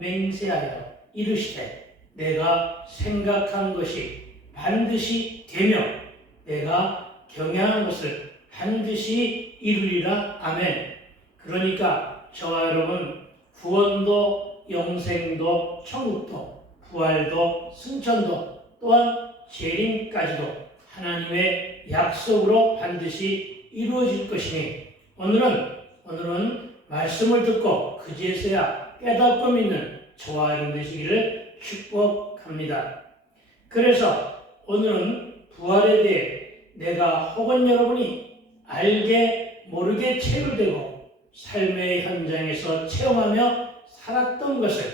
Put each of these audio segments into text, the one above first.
맹세하여 이르시되 내가 생각한 것이 반드시 되며 내가 경영한 것을 반드시 이루리라. 아멘. 그러니까 저와 여러분, 구원도 영생도 천국도 부활도 승천도 또한 재림까지도 하나님의 약속으로 반드시 이루어질 것이니 오늘은 말씀을 듣고 그제서야 깨닫고 믿는 저와 여러분 되시기를 축복합니다. 그래서 오늘은 부활에 대해 내가 혹은 여러분이 알게 모르게 체류되고 삶의 현장에서 체험하며 살았던 것을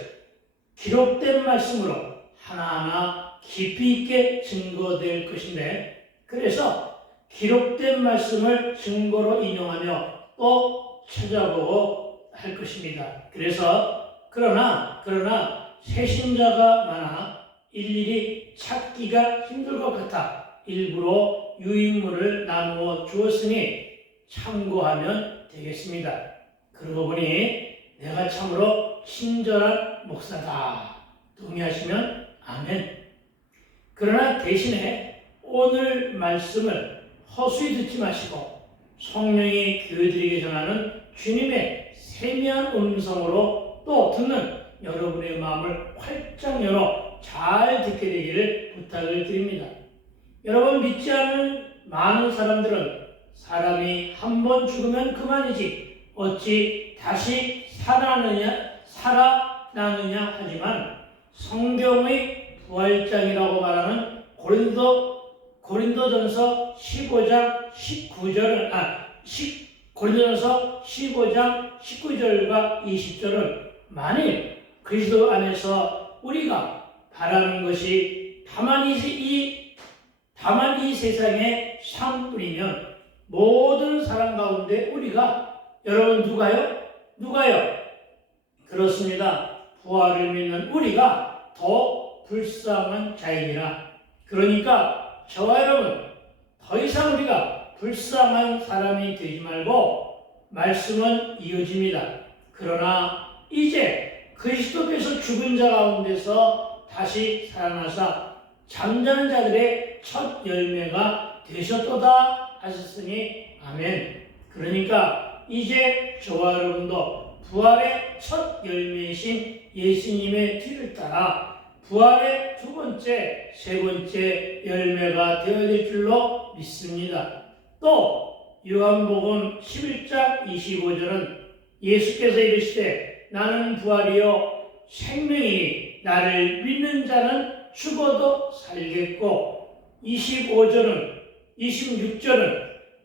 기록된 말씀으로 하나하나 깊이 있게 증거될 것인데, 그래서 기록된 말씀을 증거로 인용하며 또 찾아보고 할 것입니다. 그러나 새신자가 많아 일일이 찾기가 힘들 것 같아 일부러 유인물을 나누어 주었으니 참고하면 되겠습니다. 그러고 보니 내가 참으로 친절한 목사다. 동의하시면 아멘. 그러나 대신에 오늘 말씀을 허수히 듣지 마시고 성령이 교회들에게 전하는 주님의 세미한 음성으로 또 듣는 여러분의 마음을 활짝 열어 잘 듣게 되기를 부탁을 드립니다. 여러분, 믿지 않는 많은 사람들은 사람이 한 번 죽으면 그만이지 어찌 다시 살아나느냐 하지만 성경의 부활장이라고 말하는 고린도전서 15장 19절과 20절은 만일 그리스도 안에서 우리가 바라는 것이 다만 이 세상의 삶뿐이면 모든 사람 가운데 우리가, 여러분 누가요? 그렇습니다. 부활을 믿는 우리가 더 불쌍한 자이니라. 그러니까 저와 여러분, 더 이상 우리가 불쌍한 사람이 되지 말고 말씀은 이어집니다. 그러나 이제 그리스도께서 죽은 자 가운데서 다시 살아나사 잠자는 자들의 첫 열매가 되셨도다 하셨으니 아멘. 그러니까 이제 저와 여러분도 부활의 첫 열매이신 예수님의 뒤를 따라 부활의 두 번째, 세 번째 열매가 되어야 될 줄로 믿습니다. 또 요한복음 11장 25절은 예수께서 이르시되 나는 부활이요 생명이니 나를 믿는 자는 죽어도 살겠고, 26절은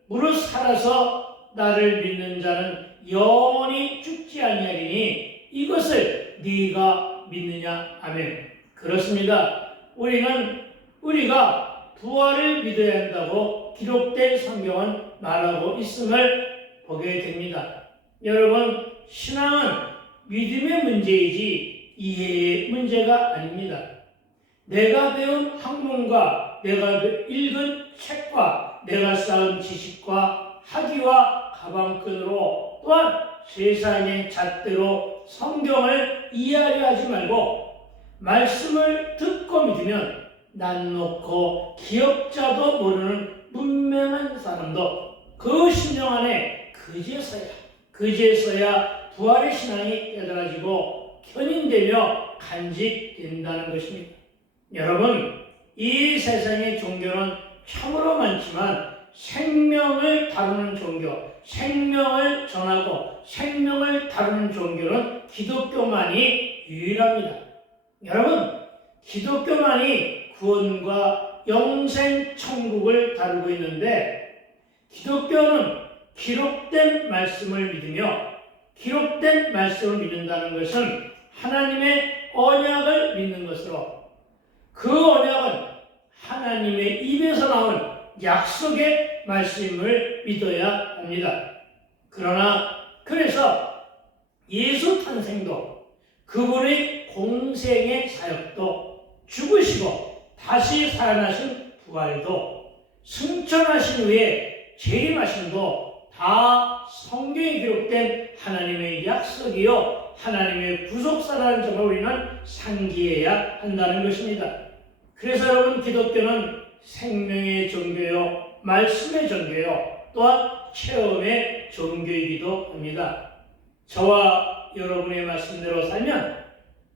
무릇 살아서 나를 믿는 자는 영원히 죽지 아니하리니 이것을 네가 믿느냐. 아멘. 그렇습니다. 우리가 부활을 믿어야 한다고 기록된 성경은 말하고 있음을 보게 됩니다. 여러분, 신앙은 믿음의 문제이지 이해의 문제가 아닙니다. 내가 배운 학문과 내가 읽은 책과 내가 쌓은 지식과 학위와 가방끈으로 또한 세상의 잣대로 성경을 이해하려 하지 말고 말씀을 듣고 믿으면 난 놓고 기억자도 모르는 문명한 사람도 그 심령 안에 그제서야 부활의 신앙이 깨달아지고 견인되며 간직된다는 것입니다. 여러분, 이 세상의 종교는 참으로 많지만 생명을 다루는 종교, 생명을 전하고 생명을 다루는 종교는 기독교만이 유일합니다. 여러분, 기독교만이 구원과 영생 천국을 다루고 있는데, 기독교는 기록된 말씀을 믿으며 기록된 말씀을 믿는다는 것은 하나님의 언약을 믿는 것으로, 그 언약은 하나님의 입에서 나온 약속의 말씀을 믿어야 합니다. 그래서 예수 탄생도, 그분의 공생의 사역도, 죽으시고 다시 살아나신 부활도, 승천하신 후에 재림하심도 다 성경에 기록된 하나님의 약속이요 하나님의 구속사라는 점을 우리는 상기해야 한다는 것입니다. 그래서 여러분, 기독교는 생명의 종교요, 말씀의 종교요, 또한 체험의 종교이기도 합니다. 저와 여러분의 말씀대로 살면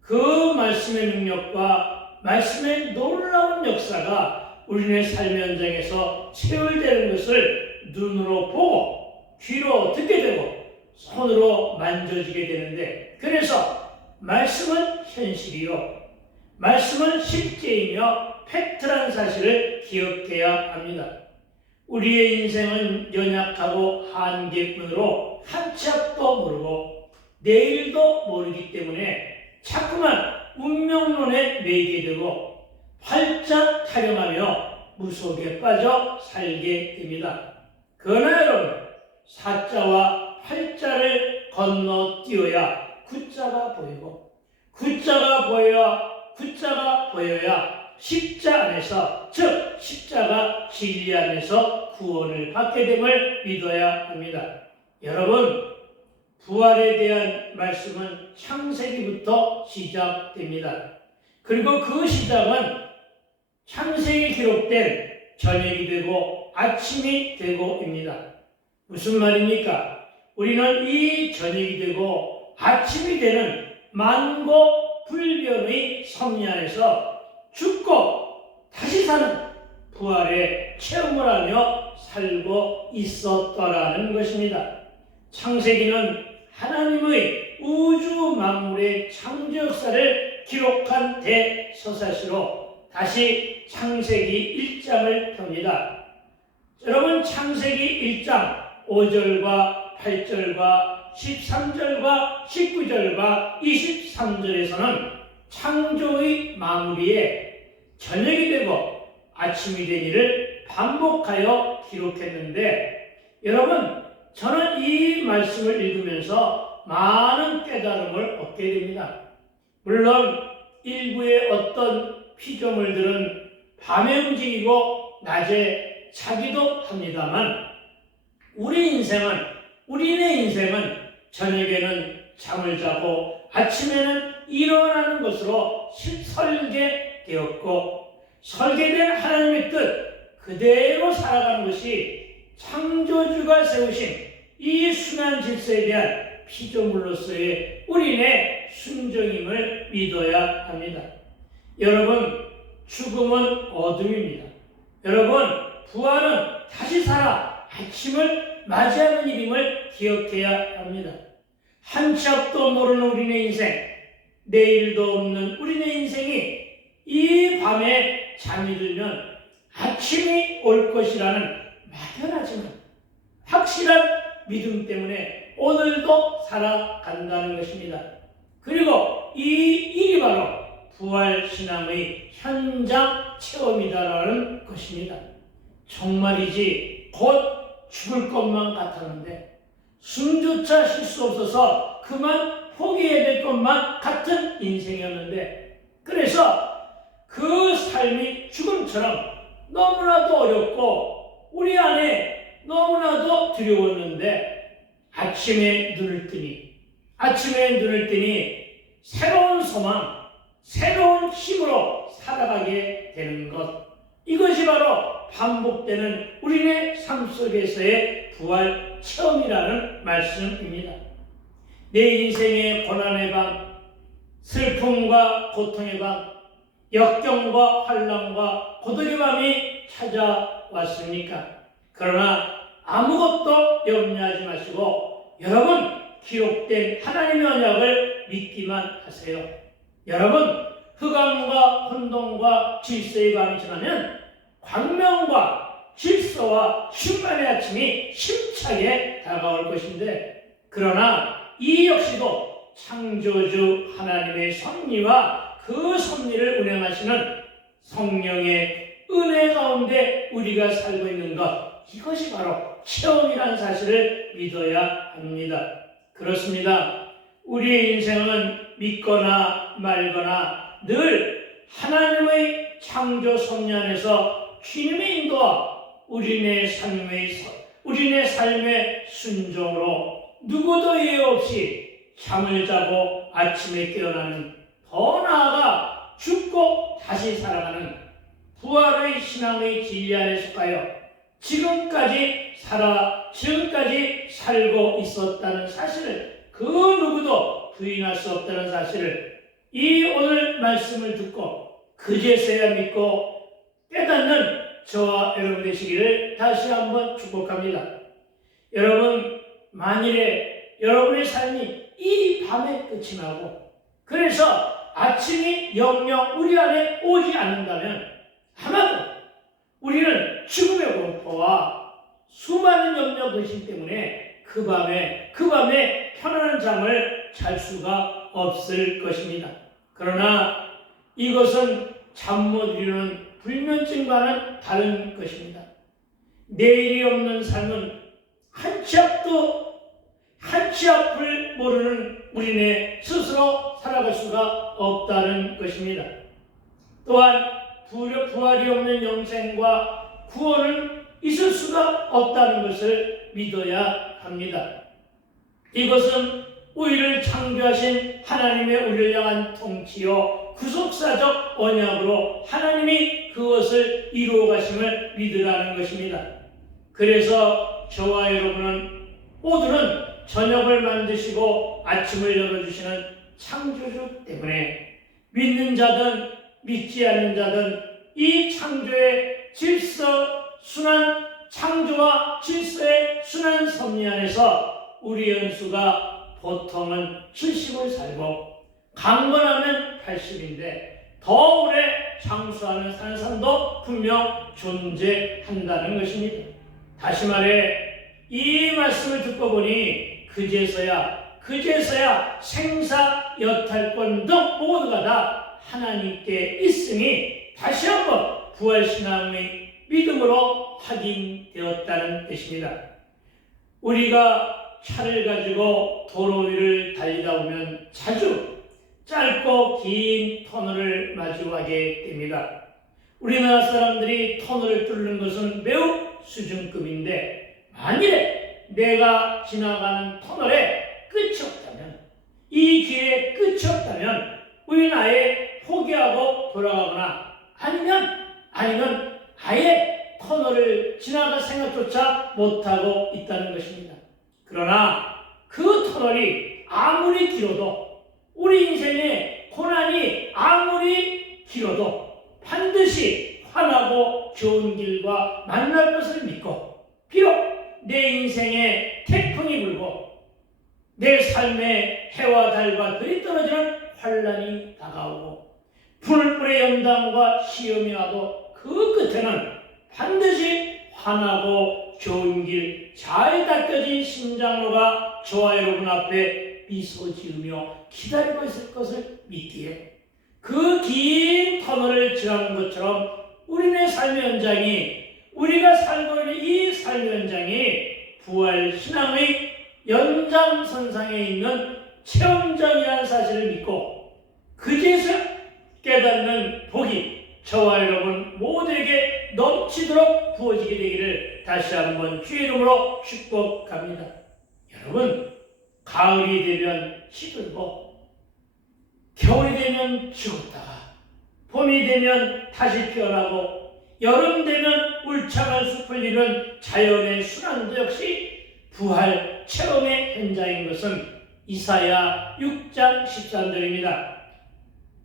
그 말씀의 능력과 말씀의 놀라운 역사가 우리의 삶의 현장에서 체험되는 것을 눈으로 보고 귀로 듣게 되고 손으로 만져지게 되는데, 그래서 말씀은 현실이요, 말씀은 실제이며 팩트라는 사실을 기억해야 합니다. 우리의 인생은 연약하고 한계뿐으로 한 치 앞도 모르고 내일도 모르기 때문에 자꾸만 운명론에 매이게 되고 활짝 타령하며 무속에 빠져 살게 됩니다. 그러나 여러분, 사자와 활자를 건너뛰어야 구자가 보이고, 구자가 보여야 십자 안에서, 즉 십자가 진리 안에서 구원을 받게 됨을 믿어야 합니다. 여러분, 부활에 대한 말씀은 창세기부터 시작됩니다. 그리고 그 시작은 창세기에 기록된 저녁이 되고 아침이 되고입니다. 무슨 말입니까? 우리는 이 저녁이 되고 아침이 되는 만고불변의 섭리 안에서 죽고 다시 사는 부활의 체험을 하며 살고 있었더라는 것입니다. 창세기는 하나님의 우주 만물의 창조 역사를 기록한 대서사시로 다시 창세기 1장을 펴니다. 여러분, 창세기 1장 5절과 8절과 13절과 19절과 23절에서는 창조의 마무리에 저녁이 되고 아침이 된 일을 반복하여 기록했는데, 여러분, 저는 이 말씀을 읽으면서 많은 깨달음을 얻게 됩니다. 물론 일부의 어떤 피조물들은 밤에 움직이고 낮에 자기도 합니다만, 우리네 인생은 저녁에는 잠을 자고 아침에는 일어나는 것으로 설계되었고, 설계된 하나님의 뜻 그대로 살아가는 것이 창조주가 세우신 이 순환 질서에 대한 피조물로서의 우리네 순종임을 믿어야 합니다. 여러분, 죽음은 어둠입니다. 여러분, 부활은 다시 살아 아침을 맞이하는 일임을 기억해야 합니다. 한 치 앞도 모르는 우리네 인생, 내일도 없는 우리네 인생이 이 밤에 잠이 들면 아침이 올 것이라는 막연하지만 확실한 믿음 때문에 오늘도 살아간다는 것입니다. 그리고 이 일이 바로 부활신앙의 현장 체험이다라는 것입니다. 정말이지 곧 죽을 것만 같았는데 숨조차 쉴 수 없어서 그만 포기해야 될 것만 같은 인생이었는데, 그래서 그 삶이 죽음처럼 너무나도 어렵고 우리 안에 너무나도 두려웠는데 아침에 눈을 뜨니 새로운 소망, 새로운 힘으로 살아가게 되는 것, 이것이 바로 반복되는 우리네 삶 속에서의 부활 체험이라는 말씀입니다. 내 인생의 고난의 밤, 슬픔과 고통의 밤, 역경과 환난과 고독의 밤이 찾아왔습니까? 그러나 아무것도 염려하지 마시고 여러분, 기록된 하나님의 언약을 믿기만 하세요. 여러분, 흑암과 혼돈과 질서의 밤이 지나면 광명과 질서와 흉만의 아침이 힘차게 다가올 것인데, 그러나 이 역시도 창조주 하나님의 섭리와 그 섭리를 운행하시는 성령의 은혜 가운데 우리가 살고 있는 것, 이것이 바로 체험이라는 사실을 믿어야 합니다. 그렇습니다. 우리의 인생은 믿거나 말거나 늘 하나님의 창조 섭리 안에서 주님의 인도와 우리네 삶의 순종으로 누구도 예외 없이 잠을 자고 아침에 깨어나는, 더 나아가 죽고 다시 살아가는 부활의 신앙의 진리 안에 속하여 지금까지 살고 있었다는 사실을 그 누구도 부인할 수 없다는 사실을 이 오늘 말씀을 듣고 그제서야 믿고 깨닫는 저와 여러분 되시기를 다시 한번 축복합니다. 여러분, 만일에 여러분의 삶이 이 밤에 끝이 나고 그래서 아침이 영영 우리 안에 오지 않는다면 아마도 우리는 죽음의 공포와 수많은 염려 근심 때문에 그 밤에 편안한 잠을 잘 수가 없을 것입니다. 그러나 이것은 잠 못 이루는 불면증과는 다른 것입니다. 내일이 없는 삶은 한치 앞을 모르는 우리네 스스로 살아갈 수가 없다는 것입니다. 또한 부활이 없는 영생과 구원은 있을 수가 없다는 것을 믿어야 합니다. 이것은 우리를 창조하신 하나님의 우리를 향한 통치요 구속사적 언약으로 하나님이 그것을 이루어 가심을 믿으라는 것입니다. 그래서 저와 여러분은 모두는 저녁을 만드시고 아침을 열어주시는 창조주 때문에 믿는 자든 믿지 않는 자든 이 창조의 창조와 질서의 순환 섭리 안에서 우리의 연수가 보통은 70을 살고 강건하면 80인데 더 오래 장수하는 사는 사람도 분명 존재한다는 것입니다. 다시 말해 이 말씀을 듣고 보니 그제서야 생사 여탈권 등 모두가 다 하나님께 있으니 다시 한번 부활신앙의 믿음으로 확인되었다는 뜻입니다. 우리가 차를 가지고 도로 위를 달리다 보면 자주 짧고 긴 터널을 마주하게 됩니다. 우리나라 사람들이 터널을 뚫는 것은 매우 수준급인데 만일에 내가 지나가는 터널에 끝이 없다면, 이 길에 끝이 없다면 우리는 아예 포기하고 돌아가거나 아니면 아예 터널을 지나갈 생각조차 못하고 있다는 것입니다. 그러나 그 터널이 아무리 길어도, 우리 인생의 고난이 아무리 길어도 반드시 환하고 좋은 길과 만날 것을 믿고, 비록 내 인생에 태풍이 불고 내 삶에 해와 달과 들이 떨어지는 환란이 다가오고 불불의 연단과 시험이 와도 그 끝에는 반드시 환하고 좋은 길, 잘 닦여진 심장로가 저와 여러분 앞에 미소 지으며 기다리고 있을 것을 믿기에 그 긴 터널을 지나는 것처럼 우리네 삶의 현장이, 우리가 살고 있는 이 삶의 현장이 부활신앙의 연장선상에 있는 체험장이라는 사실을 믿고 그제서 깨닫는 복이 저와 여러분 모두에게 넘치도록 부어지게 되기를 다시 한번 주의 이름으로 축복합니다. 여러분, 가을이 되면 시들고 겨울이 되면 죽었다가 봄이 되면 다시 피어나고 여름 되면 울창한 숲을 이룬 자연의 순환도 역시 부활 체험의 현장인 것은 이사야 6장 13절입니다.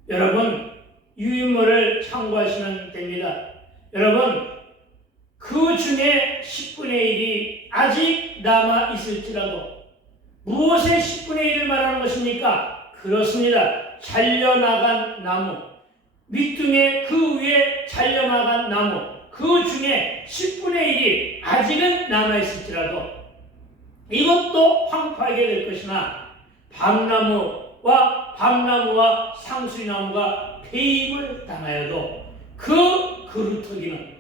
여러분, 유인물을 참고하시면 됩니다. 여러분, 그 중에 10분의 1이 아직 남아 있을지라도 무엇의 10분의 1을 말하는 것입니까? 그렇습니다. 잘려나간 나무, 밑둥에 그 위에 잘려나간 나무, 그 중에 10분의 1이 아직은 남아 있을지라도 이것도 황폐하게 될 것이나 밤나무와 상수리나무가 폐임을 당하여도 그 그루터기는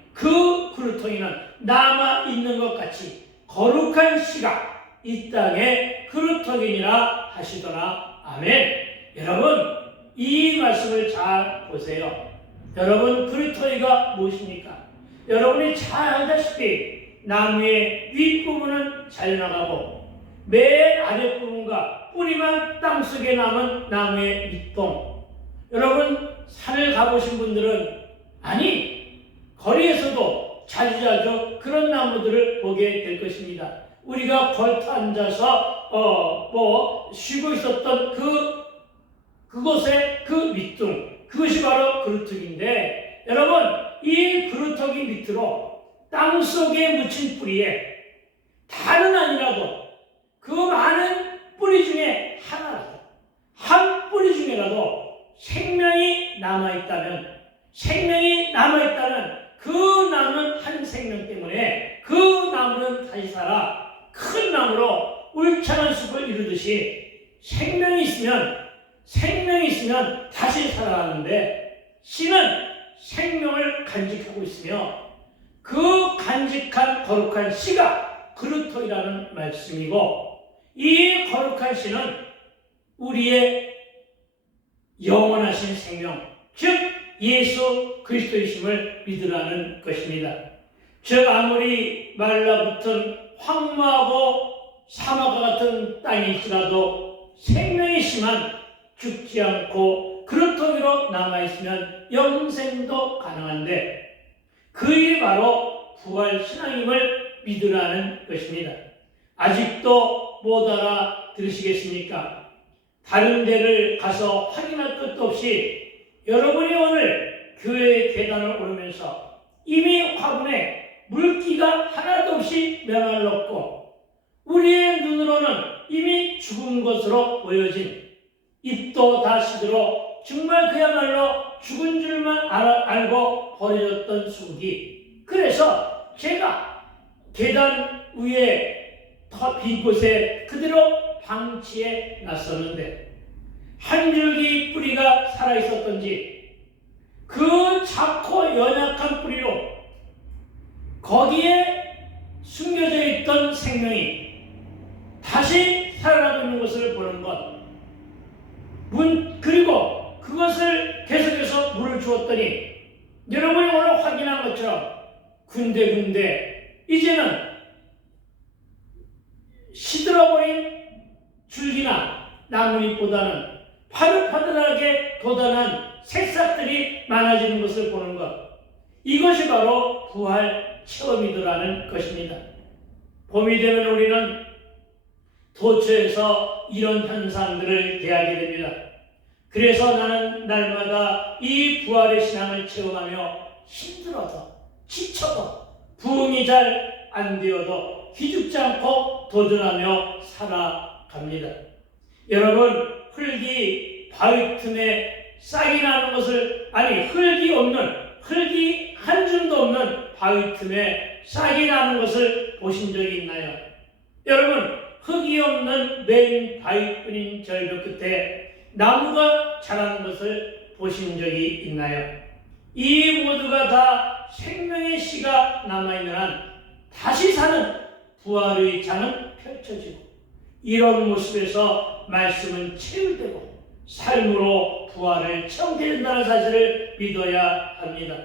남아 있는 것 같이 거룩한 씨가 이 땅에 그루터기니라 하시더라. 아멘. 여러분, 이 말씀을 잘 보세요. 여러분, 그루터기가 무엇입니까? 여러분이 잘 알다시피 나무의 윗부분은 잘려나가고 맨 아래 부분과 뿌리만 땅속에 남은 나무의 밑동. 여러분 산을 가보신 분들은 아니 거리에서도 자주자주 그런 나무들을 보게 될 것입니다. 우리가 걸터 앉아서 쉬고 있었던 그곳의 그 밑둥, 그것이 바로 그루터기인데, 여러분 이 그루터기 밑으로 땅속에 묻힌 뿌리에 다는 아니라도 그 많은 뿌리 중에 하나라도, 한 뿌리 중에라도 생명이 남아있다면 그 남은 한 생명 때문에 그 나무는 다시 살아 큰 나무로 울창한 숲을 이루듯이 생명이 있으면 다시 살아가는데, 씨는 생명을 간직하고 있으며 그 간직한 거룩한 씨가 그루터기라는 말씀이고, 이 거룩한 씨는 우리의 영원하신 생명, 즉 예수 그리스도이심을 믿으라는 것입니다. 즉 아무리 말라붙은 황무하고 사막과 같은 땅일지라도 생명이 심한 죽지 않고 그루터기로 남아있으면 영생도 가능한데, 그 일이 바로 부활신앙임을 믿으라는 것입니다. 아직도 못 알아들으시겠습니까? 다른 데를 가서 확인할 것도 없이 여러분이 오늘 교회의 계단을 오르면서 이미 화분에 물기가 하나도 없이 메말랐고 우리의 눈으로는 이미 죽은 것으로 보여진, 잎도 다 시들어 정말 그야말로 죽은 줄만 알고 버려졌던 수국이, 그래서 제가 계단 위에 빈 곳에 그대로 방치해 놨었는데, 한 줄기 뿌리가 살아있었던지 그 작고 연약한 뿌리로 거기에 숨겨져 있던 생명이 다시 살아나고 있는 것을 보는 것, 그리고 그것을 계속해서 물을 주었더니 여러분이 오늘 확인한 것처럼 군데군데 이제는 시들어버린 줄기나 나뭇잎보다는 파릇파릇하게 돋아난 새싹들이 많아지는 것을 보는 것, 이것이 바로 부활 체험이더라는 것입니다. 봄이 되면 우리는 도처에서 이런 현상들을 대하게 됩니다. 그래서 나는 날마다 이 부활의 신앙을 체험하며 힘들어도 지쳐도 부응이 잘 안 되어도 기죽지 않고 도전하며 살아갑니다. 여러분, 흙이 바위 틈에 싹이 나는 것을, 흙이 한 줌도 없는 바위 틈에 싹이 나는 것을 보신 적이 있나요? 여러분, 흙이 없는 맨 바위뿐인 절벽 끝에 나무가 자라는 것을 보신 적이 있나요? 이 모두가 다 생명의 씨가 남아있는 한 다시 사는 부활의 장은 펼쳐지고, 이런 모습에서 말씀은 체휼되고 삶으로 부활을 체험하게 된다는 사실을 믿어야 합니다.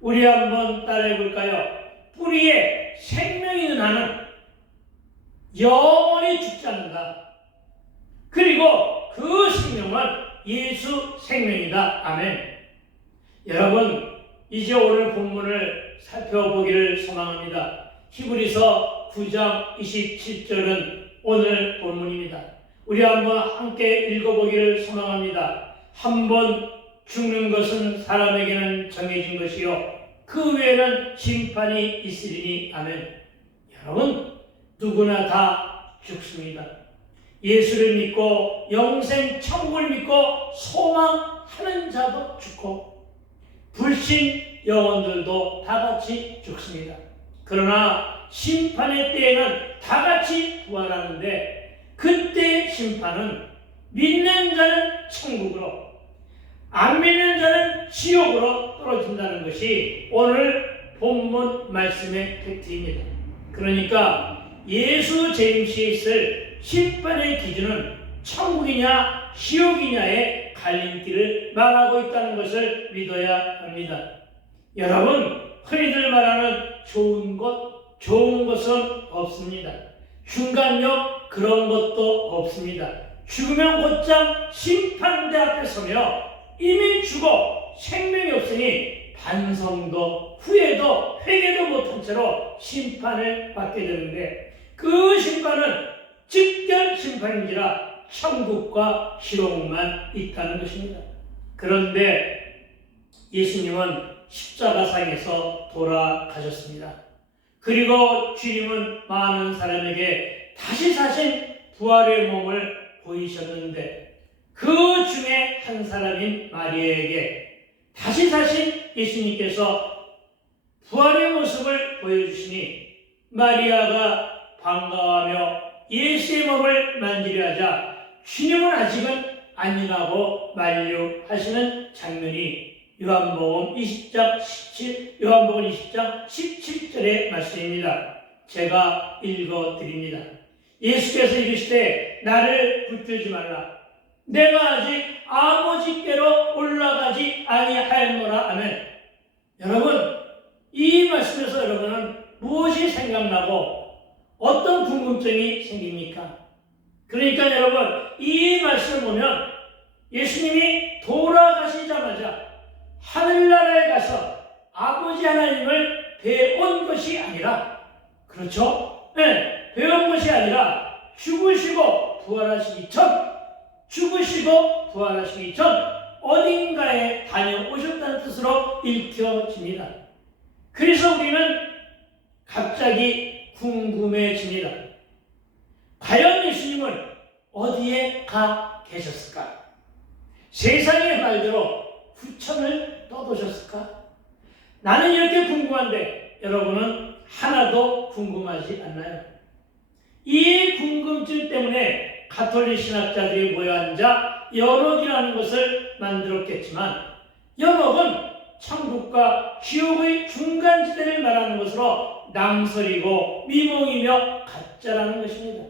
우리 한번 따라해 볼까요? 뿌리에 생명이 있는 한은 영원히 죽지 않는다. 그리고 그 생명은 예수 생명이다. 아멘. 여러분, 이제 오늘 본문을 살펴보기를 소망합니다. 히브리서 9장 27절은 오늘 본문입니다. 우리 한번 함께 읽어보기를 소망합니다. 한번 죽는 것은 사람에게는 정해진 것이요 그 외에는 심판이 있으리니. 아멘. 여러분, 누구나 다 죽습니다. 예수를 믿고 영생 천국을 믿고 소망하는 자도 죽고 불신 영혼들도 다 같이 죽습니다. 그러나 심판의 때에는 다 같이 부활하는데, 그때의 심판은 믿는 자는 천국으로, 안 믿는 자는 지옥으로 떨어진다는 것이 오늘 본문 말씀의 팩트입니다. 그러니까 예수 재림시에 있을 심판의 기준은 천국이냐 지옥이냐의 갈림길을 말하고 있다는 것을 믿어야 합니다. 여러분, 흔히들 말하는 좋은 것은 없습니다. 중간력 그런 것도 없습니다. 죽으면 곧장 심판대 앞에 서며 이미 죽어 생명이 없으니 반성도 후회도 회개도 못한 채로 심판을 받게 되는데 그 심판은 직결 심판인지라 천국과 지옥만 있다는 것입니다. 그런데 예수님은 십자가상에서 돌아가셨습니다. 그리고 주님은 많은 사람에게 다시 사신 부활의 몸을 보이셨는데 그 중에 한 사람인 마리아에게 다시 사신 예수님께서 부활의 모습을 보여주시니 마리아가 반가워하며 예수의 몸을 만지려 하자 주님은 아직은 아니라고 만류하시는 장면이 요한복음 20장 17절의 말씀입니다. 제가 읽어드립니다. 예수께서 이르시되 나를 붙들지 말라. 내가 아직 아버지께로 올라가지 아니하였노라. 아멘. 여러분, 이 말씀에서 여러분은 무엇이 생각나고 어떤 궁금증이 생깁니까? 그러니까 여러분, 이 말씀을 보면 예수님이 돌아가시자마자 하늘나라에 가서 아버지 하나님을 배운 것이 아니라, 그렇죠? 네, 배운 것이 아니라 죽으시고 부활하시기 전 어딘가에 다녀오셨다는 뜻으로 읽혀집니다. 그래서 우리는 갑자기 궁금해집니다. 과연 예수님은 어디에 가 계셨을까? 세상의 말대로 후천을 떠도셨을까? 나는 이렇게 궁금한데 여러분은 하나도 궁금하지 않나요? 이 궁금증 때문에 가톨릭 신학자들이 모여 앉아 연옥이라는 것을 만들었겠지만 연옥은 천국과 지옥의 중간지대를 말하는 것으로 낭설이고 미몽이며 가짜라는 것입니다.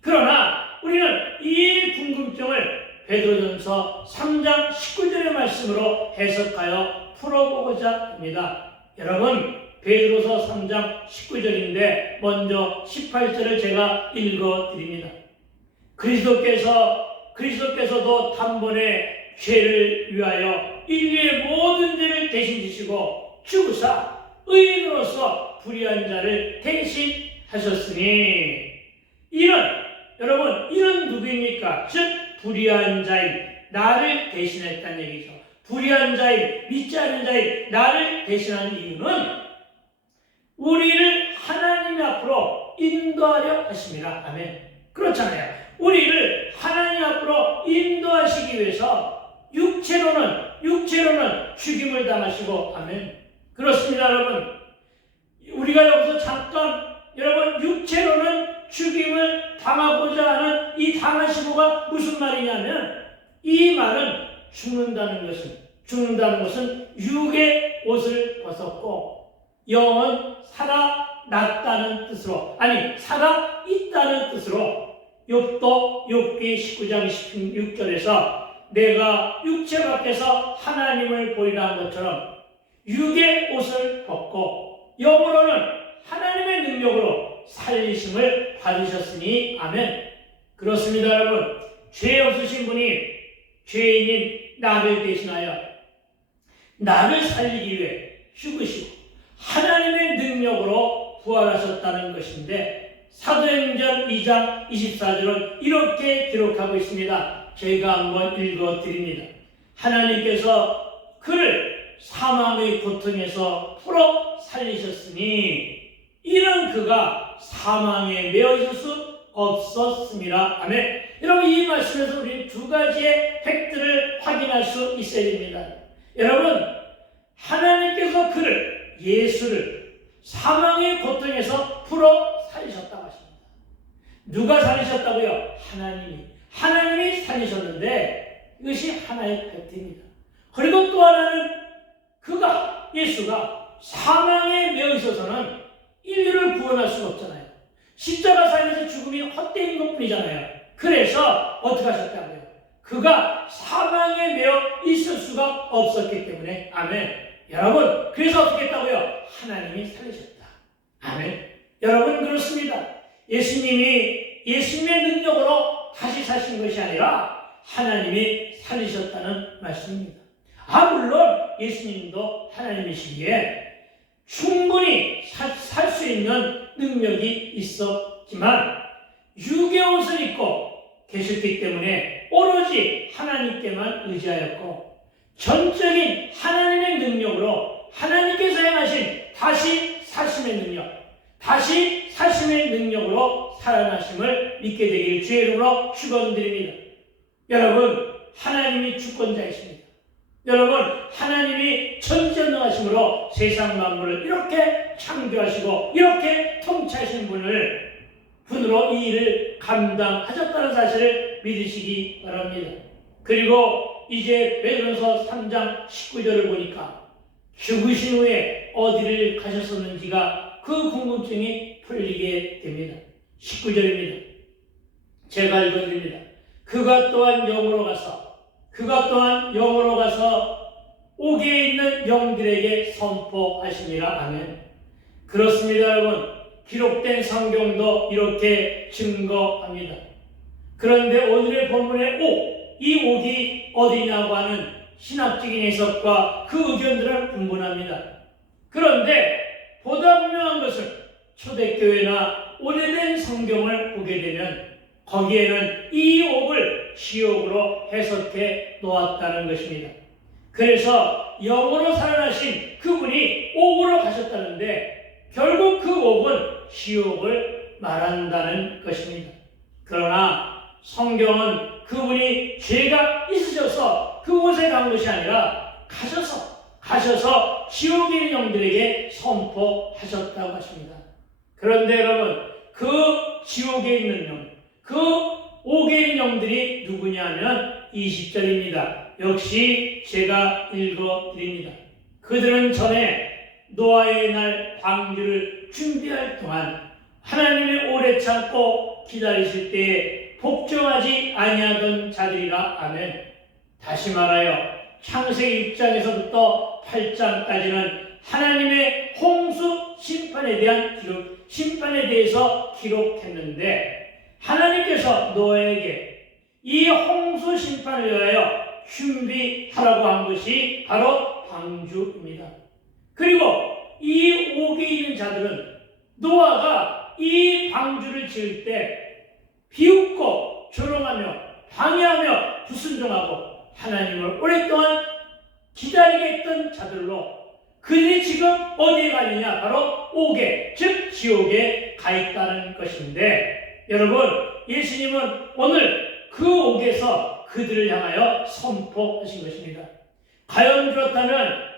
그러나 우리는 이 궁금증을 베드로전서 3장 19절의 말씀으로 해석하여 풀어보고자 합니다. 여러분, 베드로서 3장 19절인데 먼저 18절을 제가 읽어드립니다. 그리스도께서도 단번에 죄를 위하여 인류의 모든 죄를 대신 지시고 죽으사 의인으로서 불의한 자를 대신하셨으니 여러분 이는 누구입니까? 즉 불의한 자인 나를 대신했다는 얘기죠. 불의한 자인 믿지 않는 자인 나를 대신하는 이유는 우리를 하나님 앞으로 인도하려 하십니다. 아멘. 그렇잖아요. 우리를 하나님 앞으로 인도하시기 위해서 육체로는 죽임을 당하시고, 아멘. 그렇습니다, 여러분. 우리가 여기서 잠깐 여러분 육체로는 죽임을 당하고자 하는 이 당하시고가 무슨 말이냐면 이 말은 죽는다는 것은 육의 옷을 벗었고 영은 살아났다는 뜻으로 살아있다는 뜻으로 욥기 19장 16절에서 내가 육체 밖에서 하나님을 보이라 한 것처럼 육의 옷을 벗고 영으로는 하나님의 능력으로 살리심을 받으셨으니 아멘. 그렇습니다, 여러분. 죄 없으신 분이 죄인인 나를 대신하여 나를 살리기 위해 죽으시고 하나님의 능력으로 부활하셨다는 것인데 사도행전 2장 24절은 이렇게 기록하고 있습니다. 제가 한번 읽어드립니다. 하나님께서 그를 사망의 고통에서 풀어 살리셨으니 이는 그가 사망에 매어 있을 수 없었습니다. 아멘. 여러분, 이 말씀에서 우리 두 가지의 팩트를 확인할 수 있어야 됩니다. 여러분, 하나님께서 예수를 사망의 고통에서 풀어 살리셨다고 하십니다. 누가 살리셨다고요? 하나님이 살리셨는데 이것이 하나의 팩트입니다. 그리고 또 하나는 예수가 사망에 매어 있어서는 인류를 구원할 수가 없잖아요. 십자가상에서 죽음이 헛되인 것뿐이잖아요. 그래서 어떻게 하셨다고요? 그가 사망에 매어 있을 수가 없었기 때문에 아멘. 여러분, 그래서 어떻게 했다고요? 하나님이 살리셨다. 아멘. 여러분, 그렇습니다. 예수님이 예수님의 능력으로 다시 사신 것이 아니라 하나님이 살리셨다는 말씀입니다. 물론 예수님도 하나님이시기에 충분히 살 수 있는 능력이 있었지만 육의 옷을 입고 계셨기 때문에 오로지 하나님께만 의지하였고 전적인 하나님의 능력으로 하나님께서 행하신 다시 사심의 능력으로 살아나심을 믿게 되길 주의 이름으로 축원드립니다. 여러분, 하나님이 주권자이십니다. 여러분, 하나님이 전지전능하심으로 세상 만물을 이렇게 창조하시고 이렇게 통치하신 분으로 이 일을 감당하셨다는 사실을 믿으시기 바랍니다. 그리고 이제 베드로서 3장 19절을 보니까 죽으신 후에 어디를 가셨었는지가 그 궁금증이 풀리게 됩니다. 19절입니다. 제가 읽어드립니다. 그가 또한 영으로 가서 옥에 있는 영들에게 선포하시니라. 아멘. 그렇습니다, 여러분. 기록된 성경도 이렇게 증거합니다. 그런데 오늘의 본문의 이 옥이 어디냐고 하는 신학적인 해석과 그 의견들은 분분합니다. 그런데 보다 분명한 것은 초대교회나 오래된 성경을 보게 되면 거기에는 이 옥을 지옥으로 해석해 놓았다는 것입니다. 그래서 영으로 살아나신 그분이 옥으로 가셨다는데 결국 그 옥은 지옥을 말한다는 것입니다. 그러나 성경은 그분이 죄가 있으셔서 그곳에 간 것이 아니라 가셔서 지옥에 있는 영들에게 선포하셨다고 하십니다. 그런데 여러분, 그 지옥에 있는 영, 그 옥에 있는 영들이 누구냐면 20절입니다. 역시 제가 읽어드립니다. 그들은 전에 노아의 날 방주를 준비할 동안 하나님의 오래 참고 기다리실 때에 복종하지 아니하던 자들이라. 아멘. 다시 말하여 창세기 6장에서부터 8장까지는 하나님의 홍수 심판에 대해서 기록했는데 하나님께서 노아에게 이 홍수 심판을 위하여 준비하라고 한 것이 바로 방주입니다. 그리고 이 옥에 있는 자들은 노아가 이 방주를 지을 때 비웃고 조롱하며 방해하며 불순종하고 하나님을 오랫동안 기다리게 했던 자들로 그들이 지금 어디에 가느냐? 바로 옥에, 즉 지옥에 가 있다는 것인데 여러분, 예수님은 오늘 그 옥에서 그들을 향하여 선포하신 것입니다. 과연 그렇다면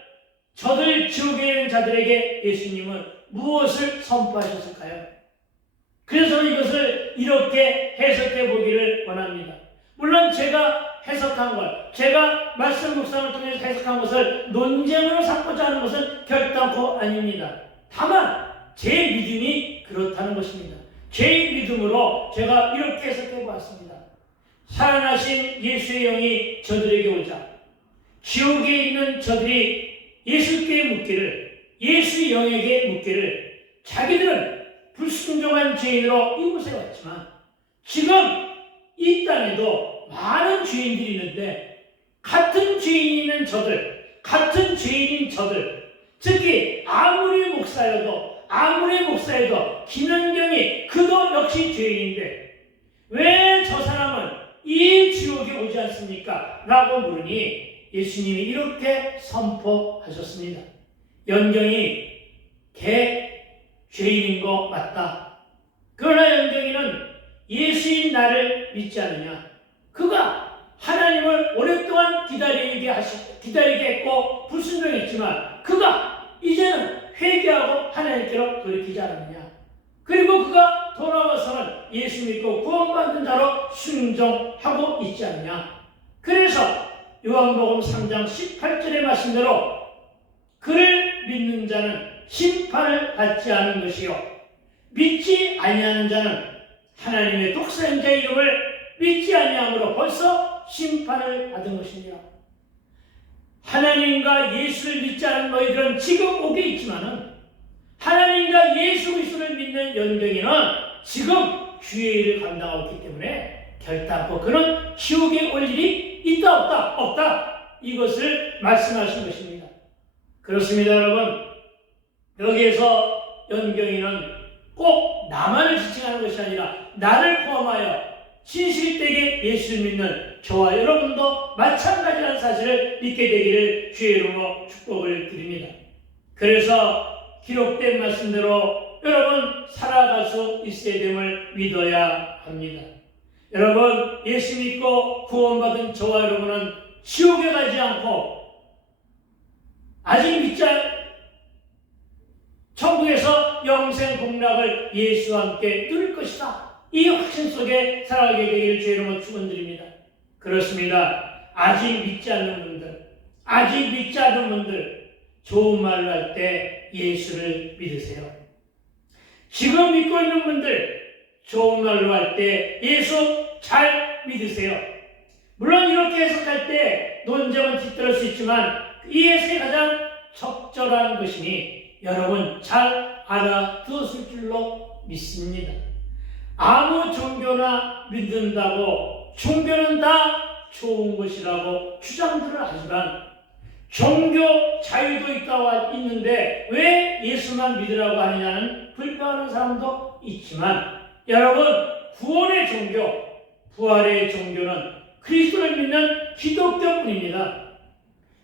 저들 지옥에 있는 자들에게 예수님은 무엇을 선포하셨을까요? 그래서 이것을 이렇게 해석해 보기를 원합니다. 물론 제가 해석한 것, 제가 말씀 묵상을 통해서 해석한 것을 논쟁으로 삼고자 하는 것은 결단코 아닙니다. 다만 제 믿음이 그렇다는 것입니다. 제 믿음으로 제가 이렇게 해석해 보았습니다. 살아나신 예수의 영이 저들에게 오자 지옥에 있는 저들이 예수께 묻기를, 예수 영에게 묻기를, 자기들은 불순종한 죄인으로 이곳에 왔지만 지금 이 땅에도 많은 죄인들이 있는데 같은 죄인인 저들, 특히 아무리 목사여도 김연경이 그도 역시 죄인인데 왜 저 사람은 이 지옥에 오지 않습니까? 라고 물으니 예수님이 이렇게 선포하셨습니다. 연경이 죄인인 거 맞다. 그러나 연경이는 예수인 나를 믿지 않느냐. 그가 하나님을 오랫동안 기다리게 했고 불순종했지만 그가 이제는 회개하고 하나님께로 돌이키지 않느냐. 그리고 그가 돌아와서는 예수 믿고 구원받은 자로 순종하고 있지 않느냐. 그래서 요한복음 3장 18절의 말씀대로 그를 믿는 자는 심판을 받지 않은 것이요 믿지 아니하는 자는 하나님의 독생자의 이름을 믿지 아니함으로 벌써 심판을 받은 것이니라. 하나님과 예수를 믿지 않은 너희들은 지금 옥에 있지만은 하나님과 예수 그리스도를 믿는 연경이는 지금 주의 일을 감당하고 있기 때문에 결단코 그는 지옥에 올 일이 있다 없다? 없다. 이것을 말씀하신 것입니다. 그렇습니다, 여러분. 여기에서 연경이는 꼭 나만을 지칭하는 것이 아니라 나를 포함하여 진실되게 예수를 믿는 저와 여러분도 마찬가지라는 사실을 믿게 되기를 주의 이름으로 축복을 드립니다. 그래서 기록된 말씀대로 여러분 살아갈 수 있어야 됨을 믿어야 합니다. 여러분 예수 믿고 구원받은 저와 여러분은 지옥에 가지 않고 아직 믿지 천국에서 영생 복락을 예수와 함께 누릴 것이다. 이 확신 속에 살아가게 되기를 주의 이름으로 축원드립니다. 그렇습니다. 아직 믿지 않는 분들, 좋은 말을 할 때 예수를 믿으세요. 지금 믿고 있는 분들, 좋은 말로 할 때 예수 잘 믿으세요. 물론 이렇게 해석할 때 논쟁은 뒤떨어질 수 있지만 이 해석이 가장 적절한 것이니 여러분 잘 알아두었을 줄로 믿습니다. 아무 종교나 믿는다고 종교는 다 좋은 것이라고 주장들을 하지만 종교 자유도 있는데 왜 예수만 믿으라고 하느냐는 불평하는 사람도 있지만 여러분 구원의 종교, 부활의 종교는 그리스도를 믿는 기독교뿐입니다.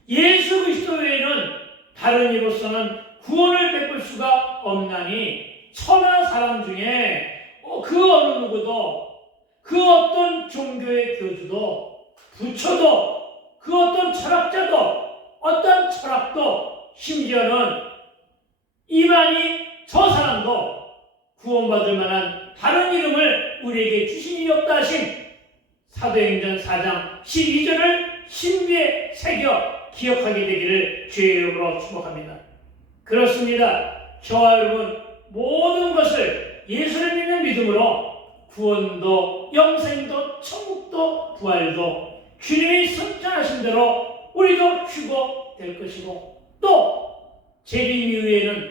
예수 그리스도 외에는 다른 이로서는 구원을 베풀 수가 없나니 천하 사람 중에 그 어느 누구도 그 어떤 종교의 교주도 부처도 그 어떤 철학자도 어떤 철학도 심지어는 이만희 저 사람도 구원받을 만한 다른 이름을 우리에게 주신 일이 없다 하신 사도행전 4장 12절을 신비에 새겨 기억하게 되기를 주의 이름으로 축복합니다. 그렇습니다. 저와 여러분 모든 것을 예수를 믿는 믿음으로 구원도 영생도 천국도 부활도 주님이 선천하신 대로 우리도 취고될 것이고 또 재림 이후에는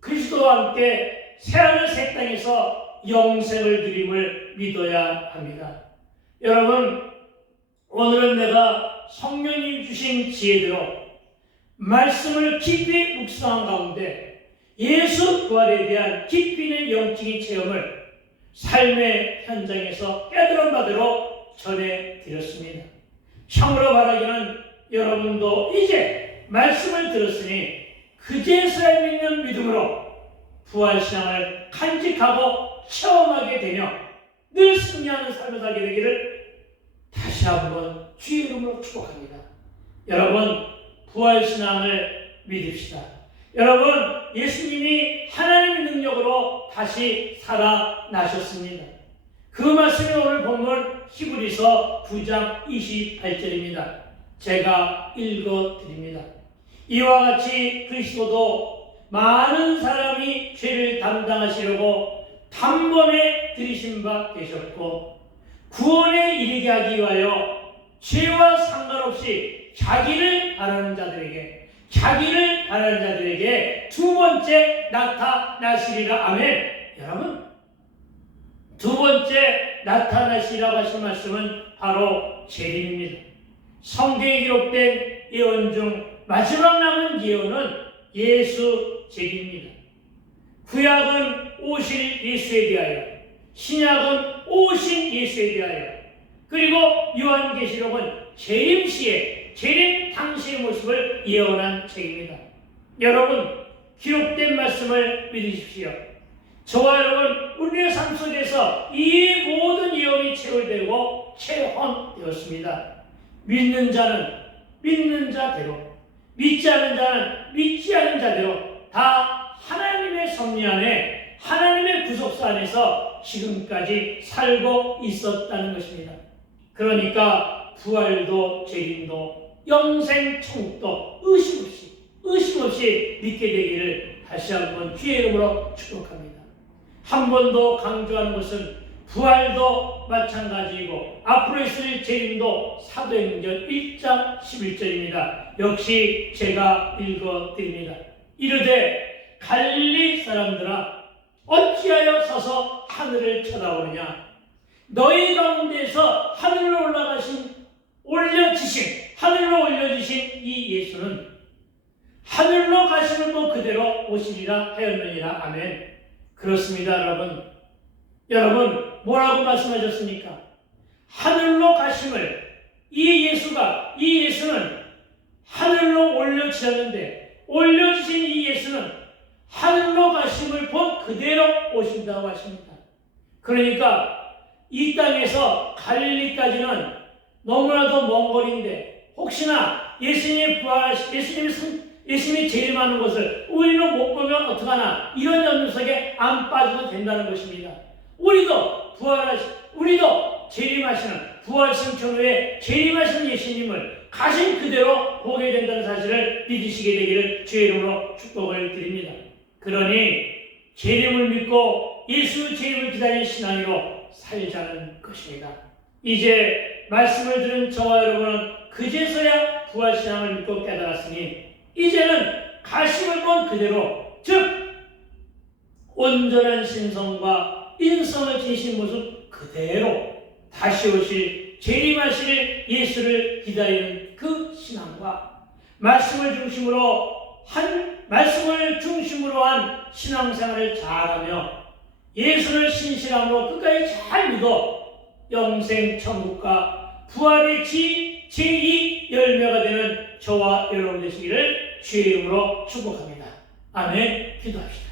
그리스도와 함께 새하늘 새 땅에서 영생을 누림을 믿어야 합니다. 여러분 오늘은 내가 성령님 주신 지혜대로 말씀을 깊이 묵상한 가운데 예수 부활에 대한 깊이 있는 영적인 체험을 삶의 현장에서 깨달은 바대로 전해드렸습니다. 참으로 바라기는 여러분도 이제 말씀을 들었으니 그제서야 믿는 믿음으로 부활신앙을 간직하고 체험하게 되며 늘 승리하는 삶을 살게 되기를 다시 한번 주의 이름으로 축복합니다. 여러분 부활신앙을 믿읍시다. 여러분 예수님이 하나님의 능력으로 다시 살아나셨습니다. 그 말씀이 오늘 본문 히브리서 9장 28절입니다. 제가 읽어드립니다. 이와 같이 그리스도도 많은 사람이 죄를 담당하시려고 단번에 들이신 바 되셨고 구원에 이르게 하기 위하여 죄와 상관없이 자기를 바라는 자들에게 두 번째 나타나시리라. 아멘. 여러분 두 번째 나타나시라고 하신 말씀은 바로 재림입니다. 성경에 기록된 예언 중 마지막 남은 예언은 예수 재림입니다. 구약은 오실 예수에 대하여, 신약은 오신 예수에 대하여, 그리고 요한계시록은 재림 시에 재림 당시의 모습을 예언한 책입니다. 여러분 기록된 말씀을 믿으십시오. 저와 여러분 우리의 삶 속에서 이 모든 예언이 체결되고 체험되었습니다. 믿는 자는 믿는 자대로, 믿지 않는 자는 믿지 않는 자대로 다 하나님의 섭리 안에, 하나님의 구속사 안에서 지금까지 살고 있었다는 것입니다. 그러니까 부활도 재림도 영생 천국도 의심 없이 믿게 되기를 다시 한번 주의 이름으로 축복합니다. 한 번 더 강조하는 것은 부활도 마찬가지이고 앞으로 있을 재림도 사도행전 1장 11절입니다. 역시 제가 읽어드립니다. 이르되 갈릴리 사람들아 어찌하여 서서 하늘을 쳐다보느냐? 너희 가운데서 하늘로 하늘로 올려지신 이 예수는 하늘로 가심을 뭐 그대로 오시리라 하였느니라. 아멘. 그렇습니다, 여러분. 여러분, 뭐라고 말씀하셨습니까? 하늘로 가심을, 이 예수는 하늘로 올려지셨는데, 올려지신 이 예수는 하늘로 가심을 본 그대로 오신다고 하십니다. 그러니까 이 땅에서 갈릴리까지는 너무나도 먼 거리인데, 혹시나 예수님이 재림하는 것을 우리는 못 보면 어떡하나, 이런 염려 속에 안 빠져도 된다는 것입니다. 우리도 재림하시는, 부활승천 후에 재림하시는 예수님을 가신 그대로 보게 된다는 사실을 믿으시게 되기를 주의 이름으로 축복을 드립니다. 그러니 재림을 믿고 예수 재림을 기다리는 신앙으로 살자는 것입니다. 이제 말씀을 들은 저와 여러분은 그제서야 부활신앙을 믿고 깨달았으니, 이제는 가심을 본 그대로, 즉 온전한 신성과 인성을 지니신 모습 그대로 다시 오실 재림하실 예수를 기다리는 그 신앙과 말씀을 중심으로 한 신앙생활을 잘하며 예수를 신실함으로 끝까지 잘 믿어 영생 천국과 부활의 제2 열매가 되는 저와 여러분 되시기를 주의 이름으로 축복합니다. 아멘. 기도합시다.